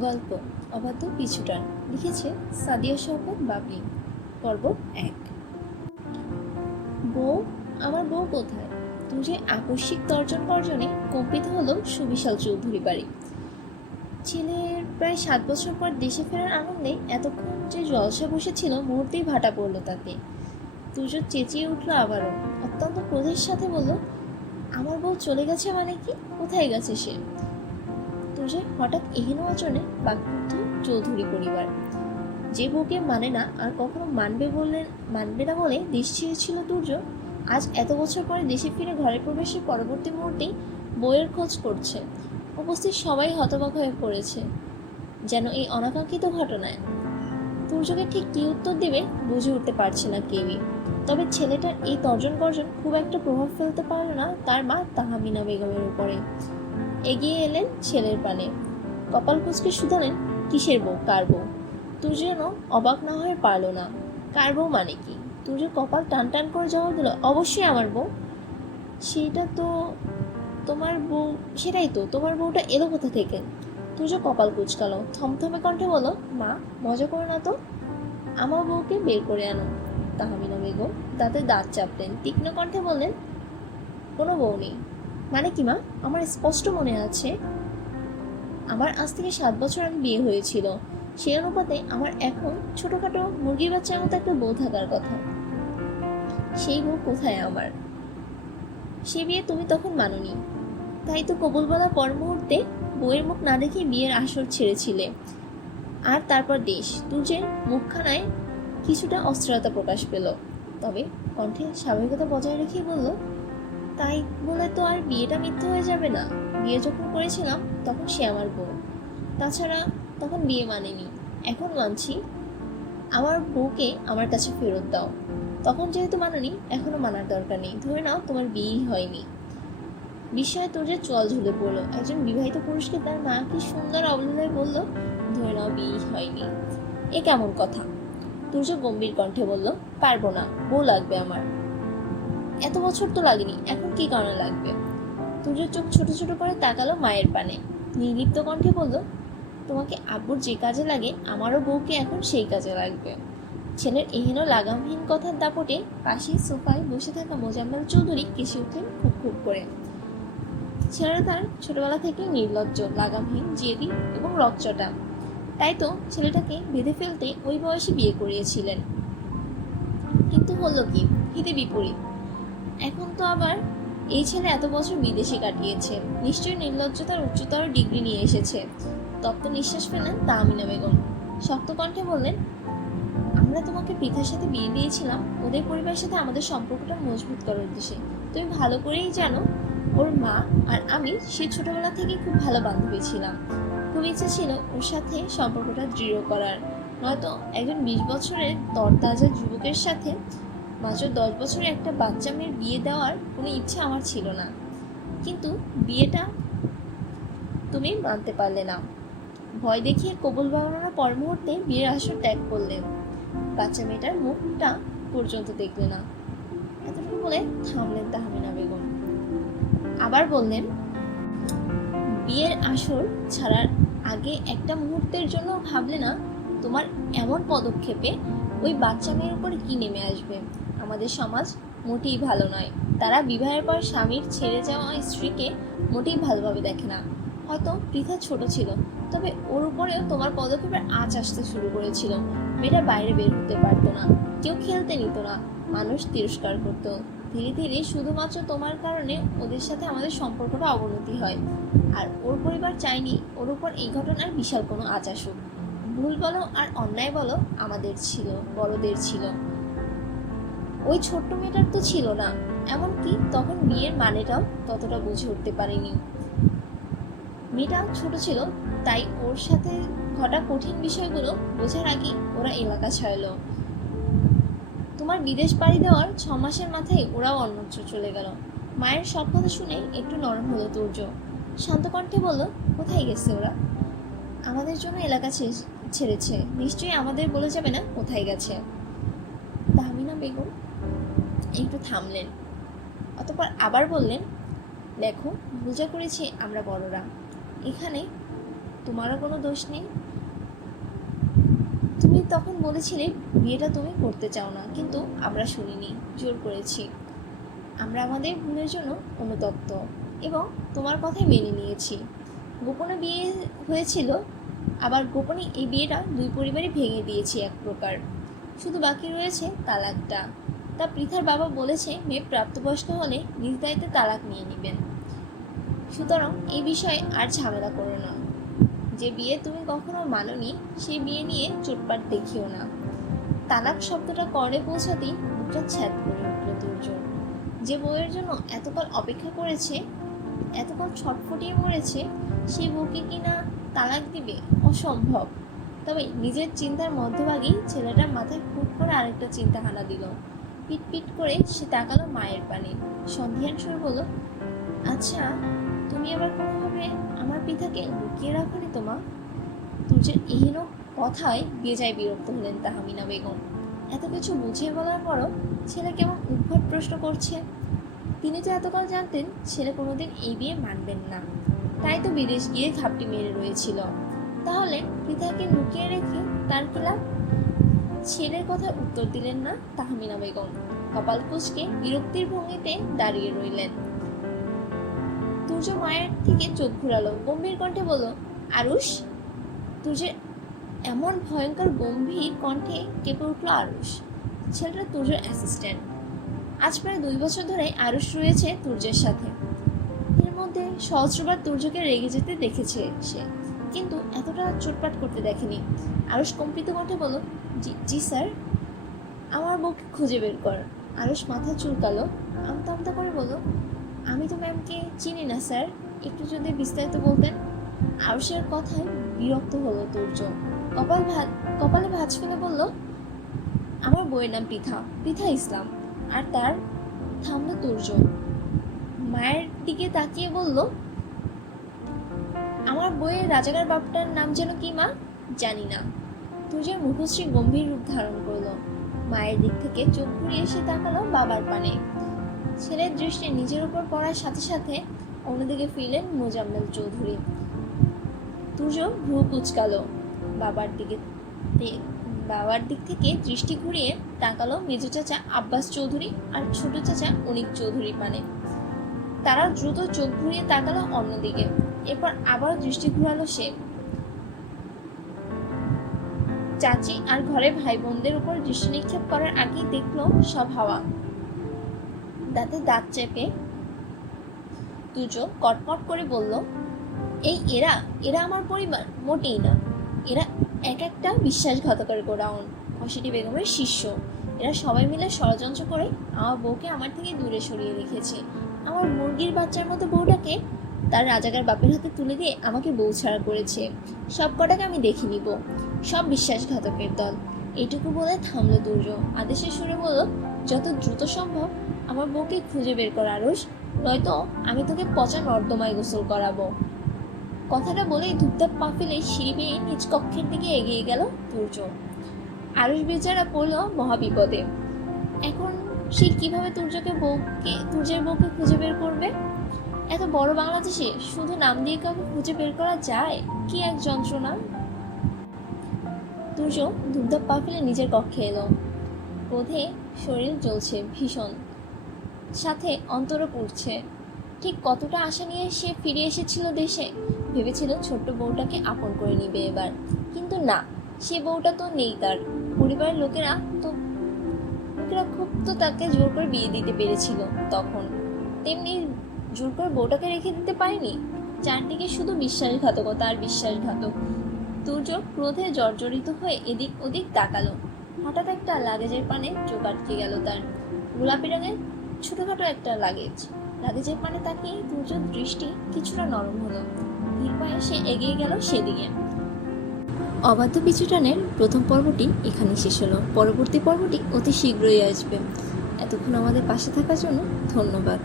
গল্প, অবাধ্য পিছুটান লিখেছে সাদিয়া শওকত বাবলি, পর্ব এক। বউ, আমার বউ কোথায়? যে আকস্মিক তর্জন গর্জনে কম্পিত হলো সুবিশাল চৌধুরী বাড়ি। ছেলের প্রায় সাত বছর পর দেশে ফেরার আনন্দে এতক্ষণ যে জলসা বসেছিল, মুহূর্তেই ভাটা পড়ল তাতে। তুজো চেঁচিয়ে উঠল আবারও। অত্যন্ত ক্রোধের সাথে বলল, আমার বউ চলে গেছে মানে কি? কোথায় গেছে সে? তুজে হঠাৎ এহেন আচরণে বাকরুদ্ধ চৌধুরী পরিবার। যে বউকে মানে না, আর কখনো মানবে বললেন মানবে না বলে দেশ ছেড়েছিল দুর্য আজ এত বছর পরে দেশে ফিরে ঘরে প্রবেশের পরবর্তী মুহূর্তেই বইয়ের খোঁজ করছে। উপস্থিত সবাই হতবাক হয়ে পড়েছে, যেন এই অনাকাঙ্ক্ষিত ঘটনায়। তুর্যকে ঠিক কী উত্তর দেবে বুঝে উঠতে পারছে না কেউই। তবে ছেলেটার এই তর্জন গর্জন খুব একটা প্রভাব ফেলতে পারল না তার মা তাহামিনা বেগমের উপরে। এগিয়ে এলেন ছেলের পানে। কপাল কুচকে শুধালেন, কিসের বউ? কার বউ? তুই যেন অবাক না হয়ে পারল না। কার বউ মানে কি? তুই যে কপাল টান টান করে জবাব দিল, অবশ্যই আমার বউ। সেটা তো তোমার বউ, সেটাই তো, তোমার বউটা এলো কোথা থেকে? তুই যে কপাল কুচকালো, থমথমে কণ্ঠে বলো মা, মজা করো না তো, আমার বউকে বের করে আনো। তাহমিনা বেগম দাঁতে দাঁত চাপলেন, তীক্ষ্ণ কণ্ঠে বললেন, কোনো বউ নেই। মানে কি মা? আমার স্পষ্ট মনে আছে। আমার আজ থেকে সাত বছর আমি বিয়ে হয়েছিল। সেই অনুপাতে আমার এখন ছোটোখাটো মুরগির বাচ্চার মতো একটা বউ থাকার কথা। সেই বউ কোথায় আমার? সে বিয়ে তুমি তখন মাননি। তাই তো কবুল বলা পর মুহূর্তে বউয়ের মুখ না দেখে বিয়ের আসর ছেড়েছিলে। আর তারপর দেশ। তুজের মুখখানায় কিছুটা অস্থিরতা প্রকাশ পেল। তবে কণ্ঠে স্বাভাবিকতা বজায় রেখে বলল তাই বলে তো আর বিয়েটা মিথ্যা হয়ে যাবে না। বিয়ে যখন করেছিলাম, তখন সে আমার বউ। তাছাড়া তখন বিয়ে মানেনি। এখন মানছি। আমার বউকে আমার কাছে ফেরত দাও। তখন যেহেতু মাননি, এখনও মানার দরকার নেই। ধরে নাও তোমার বিয়েই হয়নি। বিস্ময়ে তোর যে চল ঝুলে পড়ল। একজন বিবাহিত পুরুষকে তার মা কি সুন্দর অবলীলায় বলল? ধরে নাও বিয়েই হয়নি। এ কেমন কথা? তুর্য গম্ভীর কণ্ঠে বলল, পারব না। বউ লাগবে আমার। এত বছর তো লাগেনি, এখন কি কারণে লাগবে? তুর্য চোখ ছোট ছোট করে তাকালো মায়ের পানে। নির্লিপ্ত কণ্ঠে বলল, তোমাকে আব্বুর যে কাজে লাগে, আমারও বউকে এখন সেই কাজে লাগবে। ছেলের এহেন লাগামহীন কথার দাপটে পাশের সোফায় বসে থাকা মোজাম্মেল চৌধুরী কেসে উঠলেন খুব খুব করে। ছেলেরা তার ছোটবেলা থেকে নির্লজ্জ, লাগামহীন, জেদি এবং রকচটা। তাই তো ছেলেটাকে বেঁধে ফেলতে ওই বয়সে বিয়ে করিয়েছিলেন। কিন্তু হলো কি? হিতে বিপরীত। এখন তো আবার এই ছেলে এত বছর বিদেশে কাটিয়েছে। নিশ্চয়ই নির্লজ্জতার উচ্চতর ডিগ্রি নিয়ে এসেছে। তপ্ত নিঃশ্বাস ফেলেন তাহমিনা বেগম। শক্ত কণ্ঠে বললেন, আমরা তোমাকে পৃথার সাথে বিয়ে দিয়েছিলাম। ওদের পরিবারের সাথে আমাদের সম্পর্কটা মজবুত করার উদ্দেশ্যে। তুমি ভালো করেই জানো, ওর মা আর আমি সে ছোটবেলা থেকে খুব ভালো বান্ধবী ছিলাম। খুব ইচ্ছা ছিল ওর সাথে সম্পর্কটা দৃঢ় করার। নয়তো একজন বিশ বছরের তরতাজা যুবকের সাথে মাত্র দশ বছরের একটা বাচ্চা মেয়ের বিয়ে দেওয়ার কোনো ইচ্ছা আমার ছিল না। কিন্তু বিয়েটা তুমি মানতে পারলে না। ভয় দেখিয়ে কবুল বানানোর পর মুহূর্তে বিয়ের আসর ত্যাগ করলেন বাচ্চা মেয়েটার মুখটা পর্যন্ত দেখলে না। এতটুকু বলে থামলেন তাহমিনা বেগম। আবার বললেন, বিয়ের আসর ছাড়ার আগে একটা মুহূর্তের জন্য ভাবলে না তোমার এমন পদক্ষেপে ওই বাচ্চা মেয়ের উপরে কি নেমে আসবে? আমাদের সমাজ মোটেই ভালো নয়। তারা বিবাহের পর স্বামীর ছেড়ে যাওয়া স্ত্রীকে মোটেই ভালোভাবে দেখে না। হয়তো পৃথা ছোট ছিল, তবে ওর উপরেও তোমার পদক্ষেপের আঁচ আসতে শুরু করেছিল। মেয়েটা বাইরে বের হতে পারতো না, কেউ খেলতে নিত না, মানুষ তিরস্কার করতো। ধীরে ধীরে শুধুমাত্র তোমার কারণে ওদের সাথে আমাদের সম্পর্কটা অবনতি হয়। আর ওর পরিবার চায়নি ওর উপর এই ঘটনার বিশাল কোনো আঁচ আসুক। ভুল বলো আর অন্যায় বলো আমাদের ছিল, বড়দের ছিল। ওই ছোট্ট মেয়েটার তো ছিল না। এমনকি তখন বিয়ের মানেটাও ততটা বুঝে উঠতে পারেনি। মেয়েটা ছোট ছিল, তাই ওর সাথে ঘটা কঠিন বিষয়গুলো বোঝার আগে ওরা এলাকা ছাড়লো। তোমার বিদেশ পাড়ি দেওয়ার ছ মাসের মাথায় ওরাও অন্যত্র চলে গেল। মায়ের সব কথা শুনে একটু নরম হলো তুর্য। শান্ত কণ্ঠে বলল, কোথায় গেছে ওরা? আমাদের জন্য এলাকা ছেড়েছে। নিশ্চয়ই আমাদের বলে যাবে না কোথায় গেছে। তাহমিনা বেগম একটু থামলেন। অতপর আবার বললেন, দেখো ভুল করেছি আমরা বড়রা। এখানে তোমারও কোনো দোষ নেই। তুমি তখন বলেছিলে, বিয়েটা তুমি করতে চাও না, কিন্তু আমরা শুনিনি, জোর করেছি। আমরা আমাদের ভুলের জন্য অনুতপ্ত এবং তোমার কথাই মেনে নিয়েছি। গোপনে বিয়ে হয়েছিল, আবার গোপনে এই বিয়েটা দুই পরিবারই ভেঙে দিয়েছি এক প্রকার। শুধু বাকি রয়েছে তালাকটা। তা পৃথার বাবা বলেছে, মেয়ে প্রাপ্তবয়স্ক হলে নিজ দায়িত্বে তালাক নিয়ে নেবেন। সুতরাং এই বিষয়ে আর ঝামেলা করো না। যে বিয়ে তুমি কখনো মানোনি সেই বিয়ে নিয়ে চোটপাট দেখিও না। তালাক শব্দটা করে পৌঁছাতেই মুখটা ছ্যাদ করে উঠল দুর্যোগ। যে বউয়ের জন্য এতকাল অপেক্ষা করেছে, এতকাল ছটফটিয়ে মরেছে সেই বউকে কিনা তালাক দিবে অসম্ভব। তবে নিজের চিন্তার মধ্যভাগেই ছেলেটা মাথায় ফুট করে আরেকটা চিন্তা হানা দিল। পিট পিট করে সে তাকালো মায়ের পানে। সন্ধিয়ান সুরে বলল আচ্ছা তুমি আবার কোনোভাবে আমার পিতাকে লুকিয়ে রাখনি তোমা তুর্যের এহেন কথায় বেজায় বিরক্ত হলেন তাহামিনা বেগম। এত কিছু বুঝিয়ে বলার পরও ছেলে কেমন উদ্ভট প্রশ্ন করছে। তিনি তো এতকাল জানতেন ছেলে কোনোদিন এই বিয়ে মানবেন না। তাই তো বিদেশ গিয়ে ঘাপটি মেরে রয়েছিল। তাহলে পিতাকে লুকিয়ে রেখে তার কি লাভ? ছেলের কথা উত্তর দিলেন না তাহমিনা বেগম। কপাল কুচকে বিরক্তির ভঙ্গিতে দাঁড়িয়ে রইলেন। তুর্য মায়ের থেকে চোখ ঘুরালো। গম্ভীর কণ্ঠে বলল, আরুষ, তুর্যের এমন ভয়ঙ্কর গম্ভীর কণ্ঠে কেঁপে উঠল আরুষ। ছেলেটা তুর্যের অ্যাসিস্ট্যান্ট আজ প্রায় দুই বছর ধরে আরুষ রয়েছে তুর্যের সাথে। এর মধ্যে সহস্রবার তুর্যকে রেগে যেতে দেখেছে সে। কিন্তু এতটা চোটপাট করতে দেখেনি। আরুষ কম্পিত কণ্ঠে বলল জি জি স্যার। আমার বউকে খুঁজে বের কর। আরুষ মাথা চুলকালো। আমতা আমতা করে বলল, আমি তো ম্যামকে চিনি না স্যার। একটু যদি বিস্তারিত বলতেন। আরুষের কথায় বিরক্ত হলো তুর্য কপাল ভাত কপালে ভাঁজ ফেলে বলল, আমার বইয়ের নাম পৃথা। পৃথা ইসলাম। আর তার থামলো তুর্য মায়ের দিকে তাকিয়ে বলল, আমার বইয়ের রাজাকার বাপটার নাম যেন কি মা? জানি না। তুর্যের মুখশ্রী গম্ভীর রূপ ধারণ করল। মায়ের দিক থেকে চোখ ঘুরিয়ে এসে তাকালো বাবার পানে। ছেলের দৃষ্টি নিজের উপর পড়ার সাথে সাথে অন্যদিকে ফিরলেন মোজাম্মেল চৌধুরী। তুর্য ভ্রু কুচকালো। বাবার দিকে বাবার দিক থেকে দৃষ্টি ঘুরিয়ে তাকালো মেজো চাচা আব্বাস চৌধুরী আর ছোট চাচা অনিক চৌধুরী পানে। তারা দ্রুত চোখ ঘুরিয়ে তাকালো অন্যদিকে। এরপর আবার দৃষ্টি ঘুরালো সে। চাচি আর ঘরে ভাই বোনদের উপর দৃষ্টি নিক্ষেপ করার আগেই দেখল সব হাওয়া। দাঁতে দাঁত চেপে দুজো কটমট করে বলল, এই এরা এরা আমার পরিবার, মোটেই না। এরা এক একটা বিশ্বাসঘাতকের গোডাউন, অসিটি বেগমের শিষ্য। এরা সবাই মিলে ষড়যন্ত্র করে আমার বউকে আমার থেকে দূরে সরিয়ে রেখেছে। আমার মুরগির বাচ্চার মতো বউটাকে তার রাজাকার বাপের হাতে তুলে দিয়ে আমাকে বউ ছাড়া করেছে। সব কটাকে আমি দেখে নিব। সব বিশ্বাসঘাতকের দল। এটুকু বলে থামলো দুর্য। আদেশের সুরে বলল, যত দ্রুত সম্ভব আমার বউকে খুঁজে বের কর আরুষ, নয়তো আমি তোকে পচা নর্দমায় গোসল করাবো। কথাটা বলেই ধূপধাপ পা ফেলে সিঁড়ি বেয়ে নিজ কক্ষের দিকে এগিয়ে গেল দুর্য। আরুষ বেচারা পড়ল মহাবিপদে। এখন সে কীভাবে তুর্যকে বউকে তুর্যের বউকে খুঁজে বের করবে? এত বড় বাংলাদেশে শুধু নাম দিয়ে কাউকে খুঁজে বের করা যায়? কি এক যন্ত্রণা? তুর্য ধূপধাপ পা ফেলে নিজের কক্ষে এলো। বোধে শরীর জ্বলছে, ভীষণ। সাথে অন্তরও পুড়ছে। ঠিক কতটা আশা নিয়ে সে ফিরে এসেছিল দেশে? ভেবেছিল ছোট্ট বউটাকে আপন করে নিবে এবার। কিন্তু না, সে বউটা তো নেই তার। পরিবারের লোকেরা তো, লোকেরা খুব তো তাকে জোর করে বিয়ে দিতে পেরেছিল তখন। তেমনি জোর করে বউটাকে রেখে দিতে পারেনি? চারদিকে শুধু বিশ্বাসঘাতকতা আর বিশ্বাসঘাতক। দুর্য ক্রোধে জর্জরিত হয়ে এদিক ওদিক তাকালো। হঠাৎ একটা লাগেজের পানে চোখ আটকে গেল তার। গোলাপি রঙের ছোটখাটো একটা লাগেজ। লাগেজের পানে তাকিয়ে দুর্যোগ দৃষ্টি কিছুটা নরম হলো। ধীর পায়ে সে এগিয়ে গেল সেদিকে। অবাধ্য পিছুটানের প্রথম পর্বটি এখানে শেষ হলো। পরবর্তী পর্বটি অতি শীঘ্রই আসবে। এতক্ষণ আমাদের পাশে থাকার জন্য ধন্যবাদ।